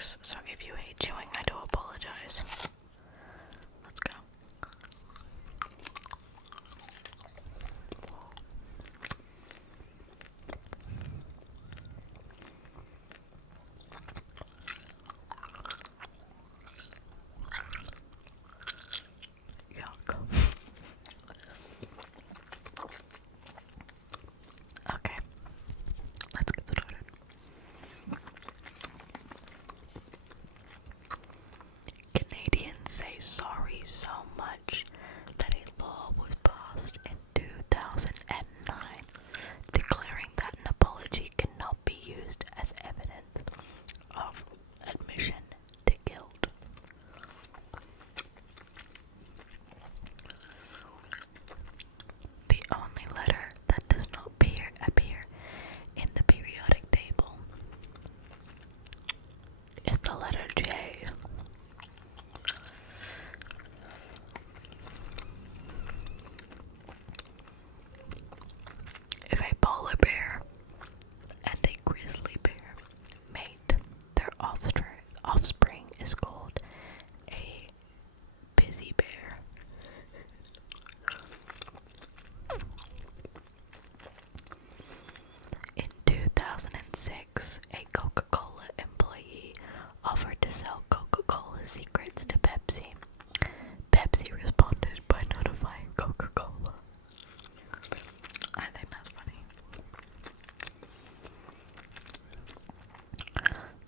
6, so if you hate chewing, I do apologize. Let's go. Yuck. Okay, let's get started. Canadians say sorry so much that a law was passed in 2009 declaring that an apology cannot be used as evidence of admission to guilt. The only letter that does not appear in the periodic table is the letter J. If a polar bear and a grizzly bear mate, their offspring is called a busy bear. In 2006, a Coca-Cola employee offered to sell Coca-Cola secrets to Pepsi. Pepsi responded by notifying Coca-Cola. I think that's funny.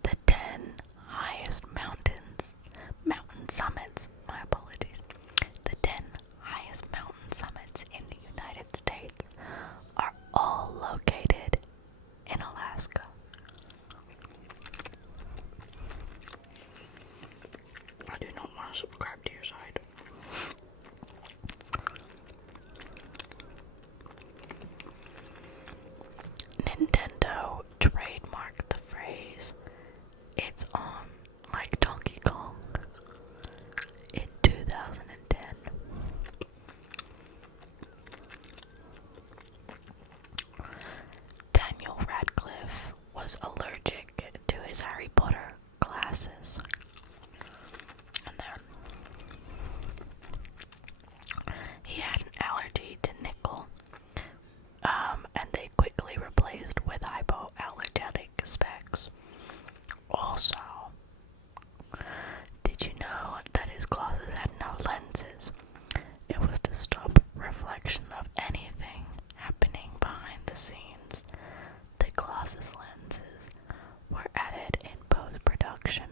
The 10 highest mountain summits, my apologies. The 10 highest mountain summits in the United States are all located in Alaska. I do not want to subscribe to your side. Nintendo trademarked the phrase, "It's on like Donkey Kong," in 2010. Daniel Radcliffe was allergic to his Harry Potter glasses. And then he had an allergy to nickel, and they quickly replaced with hypoallergenic specs. Also, did you know that his glasses had no lenses? It was to stop reflection of anything happening behind the scenes. The glasses lenses were added in post-production.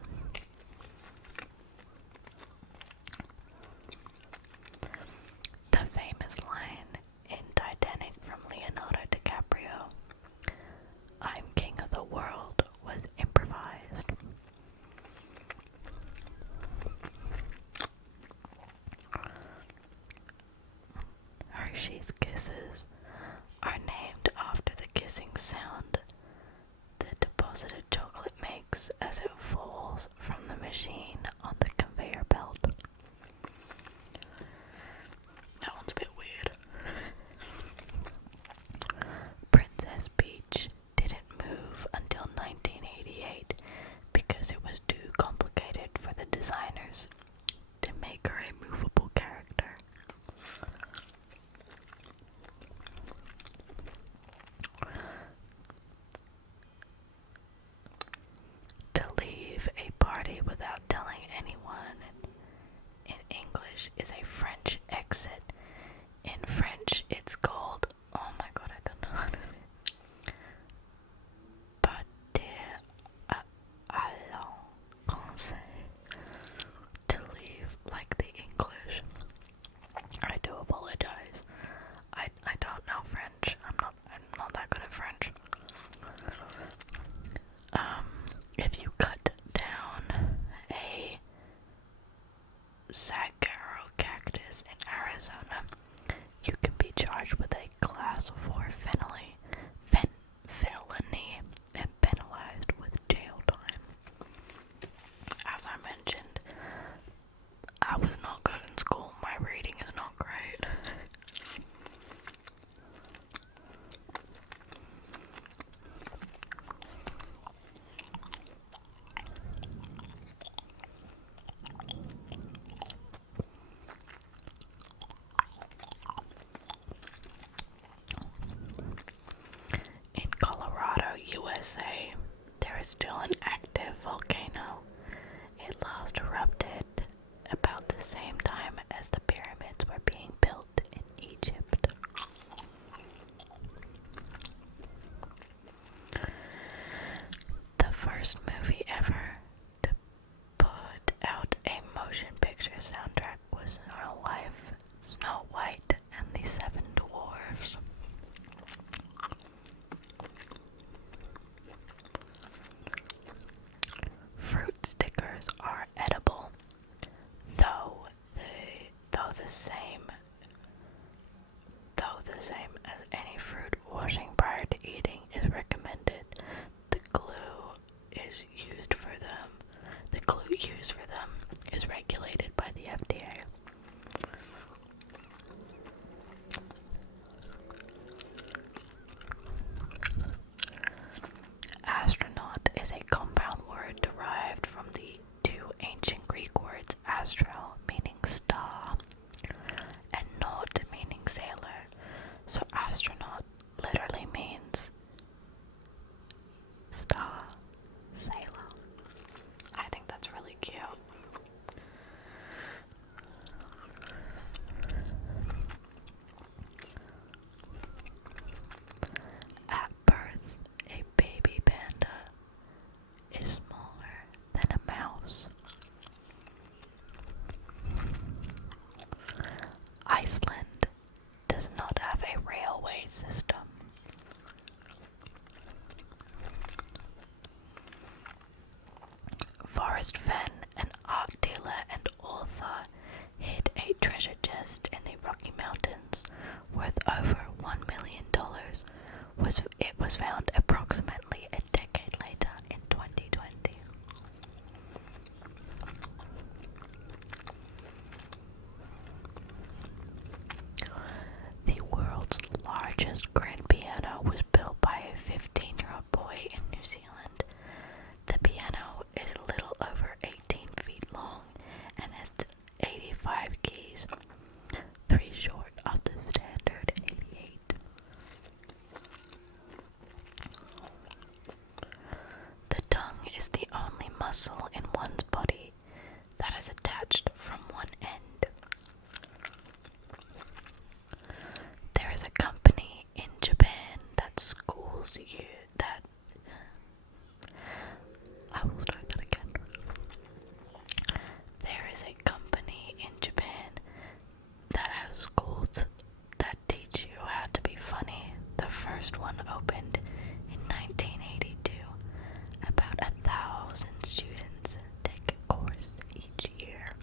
The famous line in Titanic from Leonardo DiCaprio, "I'm king of the world," was improvised. Hershey's Kisses are named after the kissing sound the deposited chocolate makes as it falls from the machine on the conveyor belt. That one's a bit weird. Princess Peach didn't move until 1988 because it was too complicated for the designers to make her a movable character. To leave a party without telling anyone in English is a French exit. In French, it's called, oh my god, I don't know how to say it. Partir à la conseil. To leave like the English. I do apologize. I don't know French. I'm not that good at French. If you cut down a saguaro cactus in Arizona, you can be charged with a use for them is regulated by the FDA. Astronaut is a compound word derived from the two ancient Greek words astro, meaning star, and naut, meaning sailor. So astronaut literally means star, sailor. I think that's really cute. At birth, a baby panda is smaller than a mouse. Iceland does not have a railway system. Forrest Fenn, an art dealer and author, hid a treasure chest in the Rocky Mountains worth over $1 million. It was found approximately a decade later in 2020. The world's largest grand piano was built by a 15-year-old boy in New Zealand. The piano is a little over 18 feet long and has 85 keys, 3 short of the standard 88. The tongue is the only muscle in one's body that is attached from one end. There is a company in Japan that schools you that I will start that again. There is a company in Japan that has schools that teach you how to be funny. The first one opened in 1982. About 1,000 students take a course each year.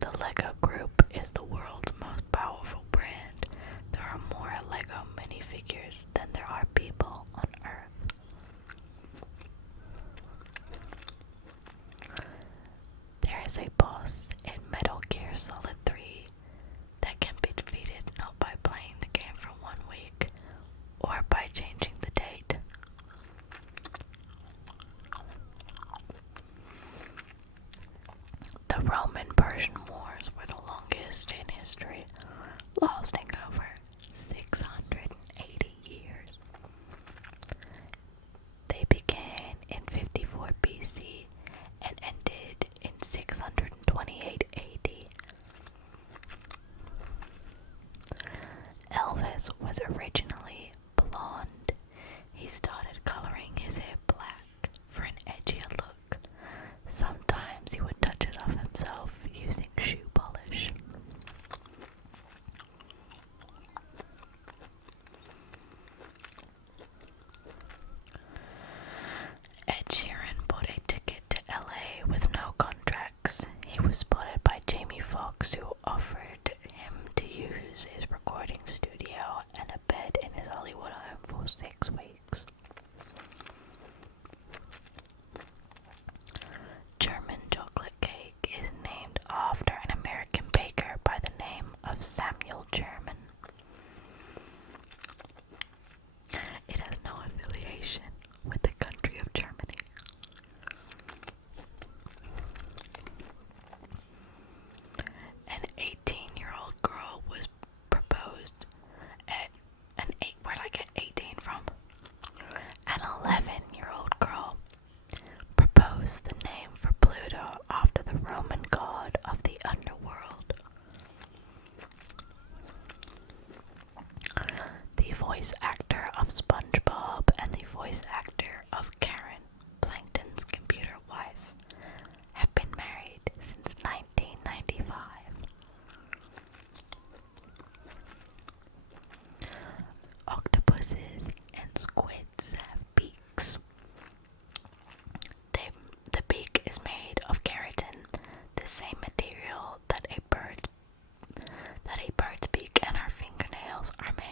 The LEGO Group is the world's most powerful brand. There are more LEGO minifigures than there are people on Earth. There is a boss in Metal Gear Solid 3 that can be defeated not by playing the game for 1 week or by changing the date. The Roman-Persian Wars were the longest in history, lasting over 680 years. They began in 54 BC and ended in 628 AD. Elvis was originally blonde. He started coloring his hair black for an edgier look. Sometimes he would touch it off himself using shoe polish. Ed Sheeran bought a ticket to LA with no contracts. He was spotted by Jamie Foxx, who offered him to use his recording studio and a bed in his Hollywood home for 6 weeks. German chocolate cake is named after an American baker by the name of Samuel German. It has no affiliation with the country of Germany. An 18-year-old girl was proposed at where'd I get 18 from? An 11-year-old girl proposed the name for Pluto after the Roman god of the underworld. The voice actor of SpongeBob and the voice actor of Karen, Plankton's computer wife, have been married since 1995. Octopuses and squids have beaks. The beak is made of keratin, the same material that a bird's beak and our fingernails are made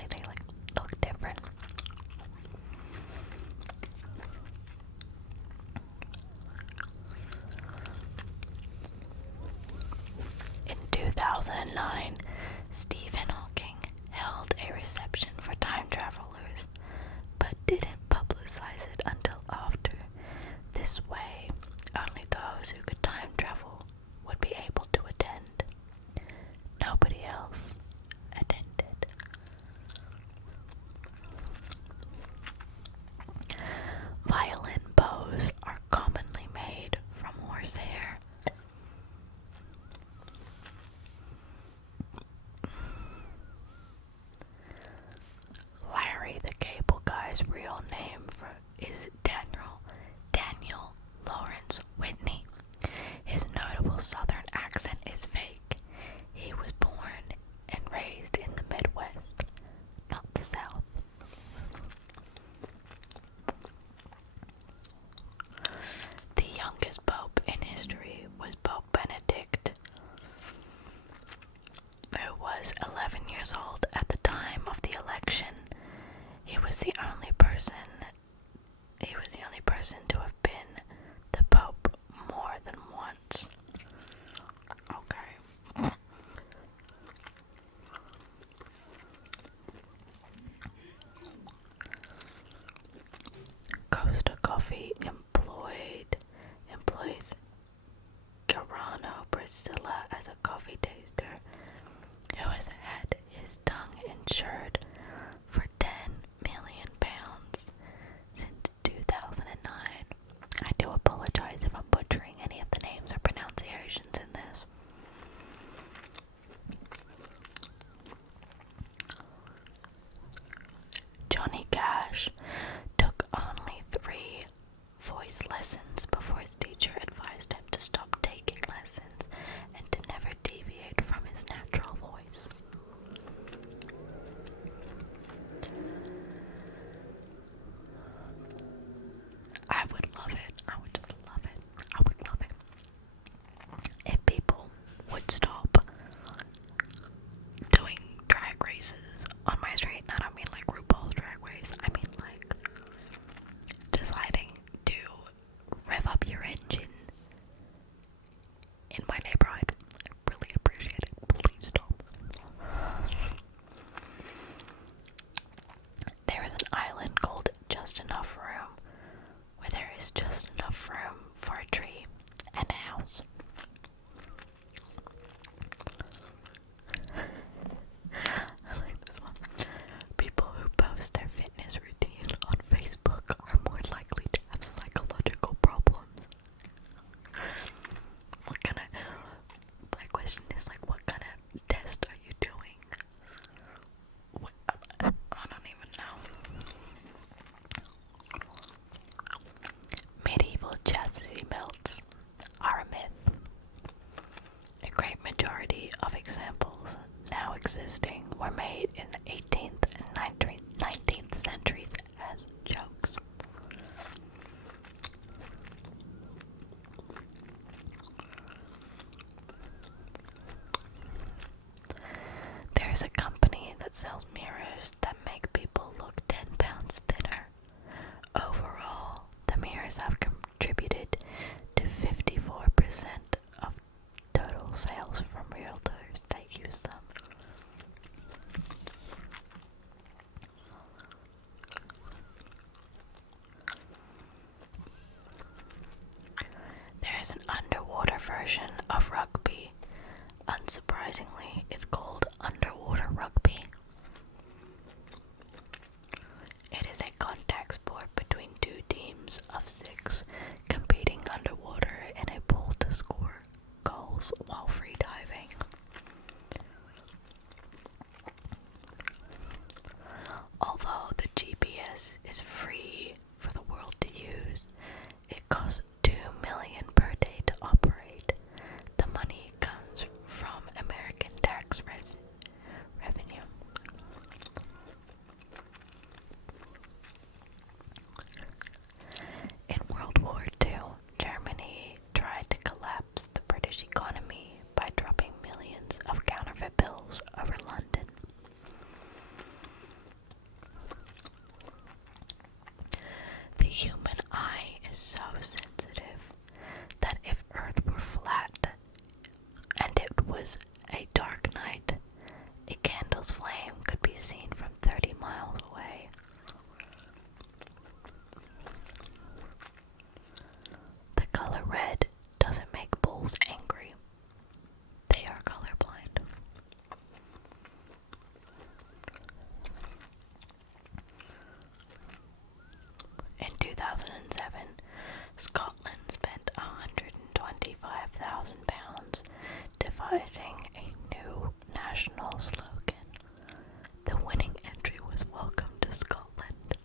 Honestly, they like look different. In 2009, Stephen Hawking held a reception for time travelers, but didn't publicize it until after. This way, only those who could time travel would be able to attend. Nobody else attended. Violin bows are commonly made from horsehair. Larry the Cable Guy's real name is Daniel Lawrence Whitney. His notable southern accent is fake. He was born and raised in the Midwest, not the South. The youngest pope in history was Pope Benedict, who was 11 years old at the time of the election. He was the only person to have been the Pope more than once. Okay. Costa Coffee employs Garano Priscilla as a coffee taster who has had his tongue insured for £10 million since 2009. I do apologize if I'm butchering any of the names or pronunciations in this. Johnny Cash took only 3 voice lessons before his teacher advised him to stop taking lessons and to never deviate from his natural voice. I would love it. I would just love it. I would love it if people would stop doing drag races on my street. And I don't mean like RuPaul's Drag Race. I mean like deciding to rev up your engine in my neighborhood. I really appreciate it. Please stop. There is an island called Just Enough Room, where there is just enough room for a tree and a house. I like this one. People who post their fitness routine on Facebook are more likely to have psychological problems. My question is like, what kind of test are you doing? I don't even know. Medieval chastity belts are a myth. A great majority of examples now existing were made in the 18th and 19th centuries as jokes. There's a company that sells mirrors that make people look 10 pounds thinner. Overall, the mirrors have contributed to 54% of total sales from realtors that use them. There is an underwater version of rugby. Unsurprisingly, it's called underwater rugby. It is a contact sport between 2 teams of 6 competing underwater in a pool to score goals while free diving. Although the GPS is free for the world to use, it costs $2 million per day to operate. The money comes from American tax revenue. In World War II, Germany tried to collapse the British economy by devising a new national slogan. The winning entry was "Welcome to Scotland."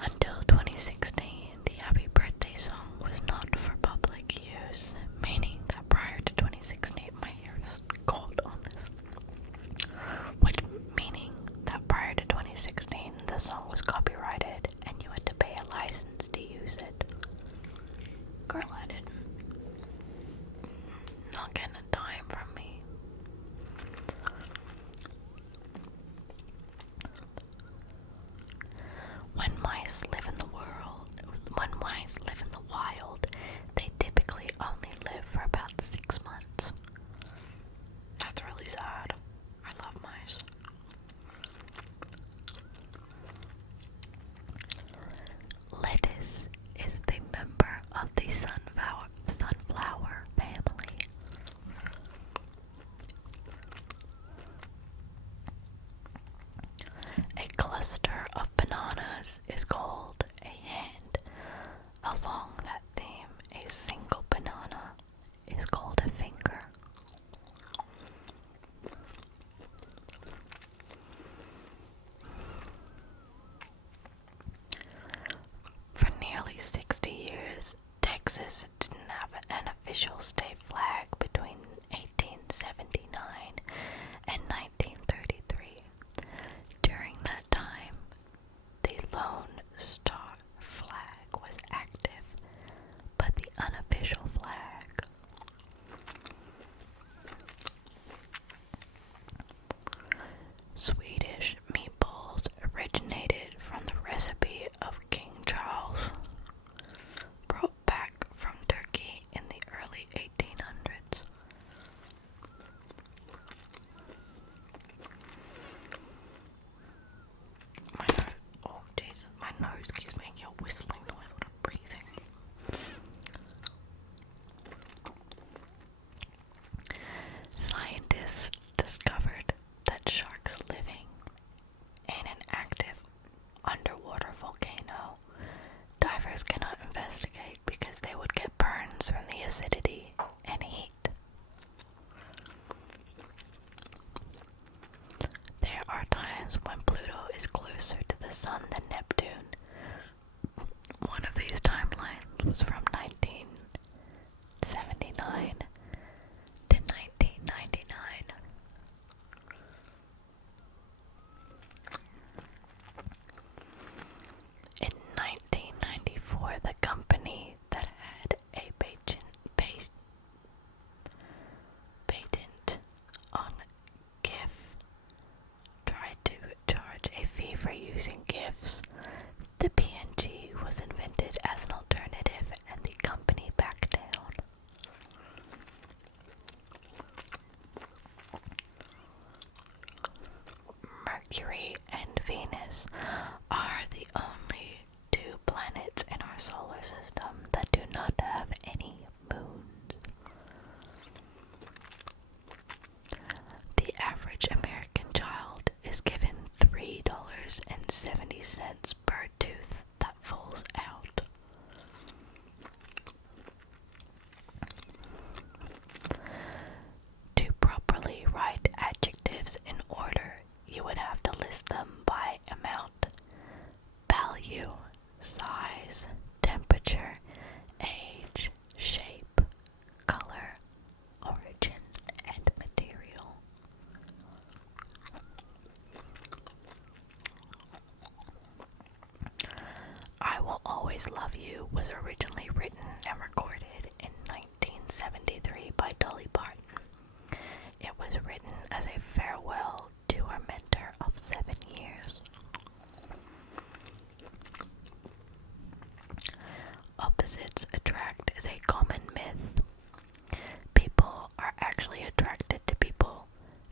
Until 2016, the Happy Birthday song was not for public use, meaning that prior to 2016, my hair is caught on this. Meaning that prior to 2016, the song was copyrighted and you had to pay a license to use it. Girl, I didn't. Not getting a dime from me. When mice live in the wild, they typically only live for about 6 months. That's really sad. I love mice. Lettuce is the member of the sunflower family. A cluster of bananas is called a hand. Along that theme, a single banana is called a finger. For nearly 60 years, Texas didn't have an official state flag between 1879 and 1933. During that time, the Lone Star flag was active, but the unofficial flag Swedish meatballs originated from the recipe of King Charles, brought back from Turkey in the early 1800s. My nose keeps making a whistling noise when I'm breathing. Scientists discovered that sharks living in an active underwater volcano, divers cannot investigate because they would get burns from the acidity and heat. There are times when Pluto is closer to the Sun than Neptune. One of these timelines was from 1979 to 1999. In 1994, the company that had a patent on GIF tried to charge a fee for using GIFs. The PNG was invented as an alternative and the company backed down. Mercury and Venus are the only two planets in our solar system that do not have any moons. The average American child is given $3.70 per tooth that falls out. To properly write adjectives in order, you would have to list them by amount, value, size, temperature, age, shape, color, origin, and material. I Will Always Love You was originally written and recorded in 1973 by Dolly Parton. It was written as a farewell to her mentor of 7 years. Opposites attract is a common myth. People are actually attracted to people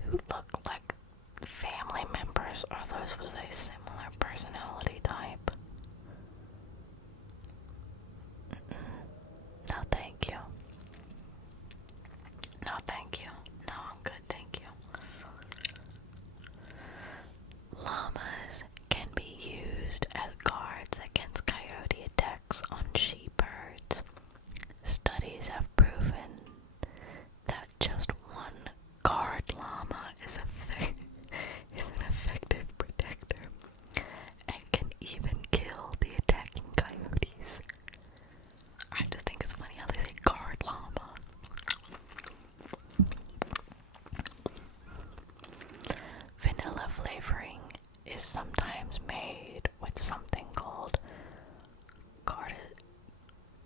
who look like family members or those with a similar personality type. is sometimes made with something called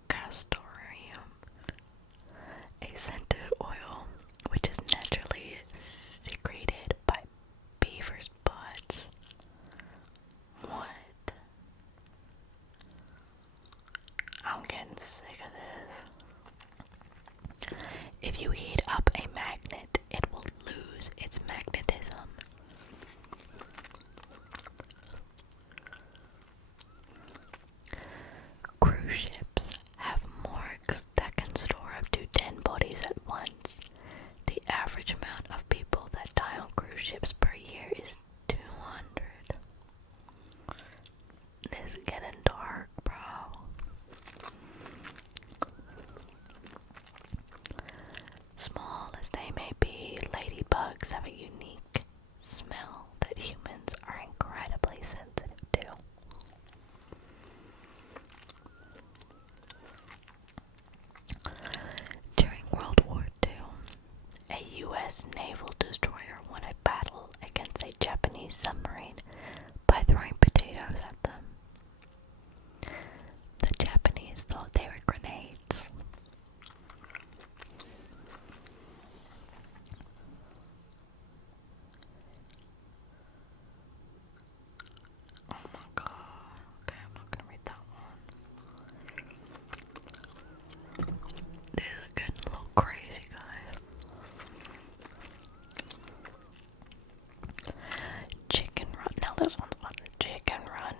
castoreum, a scented oil which is naturally secreted by beavers' butts. What? I'm getting sick of this. If you heat up a magnet, it will lose its magnetism. Cruise ships have morgues that can store up to 10 bodies at once. The average amount of people that die on cruise ships per year is 200. This is getting dark, bro. Small as they may be, ladybugs have a unique smell that humans are incredibly sensitive to. During World War II, a U.S. naval destroyer won a battle against a Japanese submarine by throwing potatoes at them. The Japanese thought they were grenades. Oh my god. Okay, I'm not gonna read that one. This is getting a little crazy, guys. Chicken Run. Now this one's fun. Chicken Run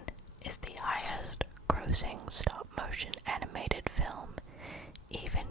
is the highest grossing stop motion animated film, even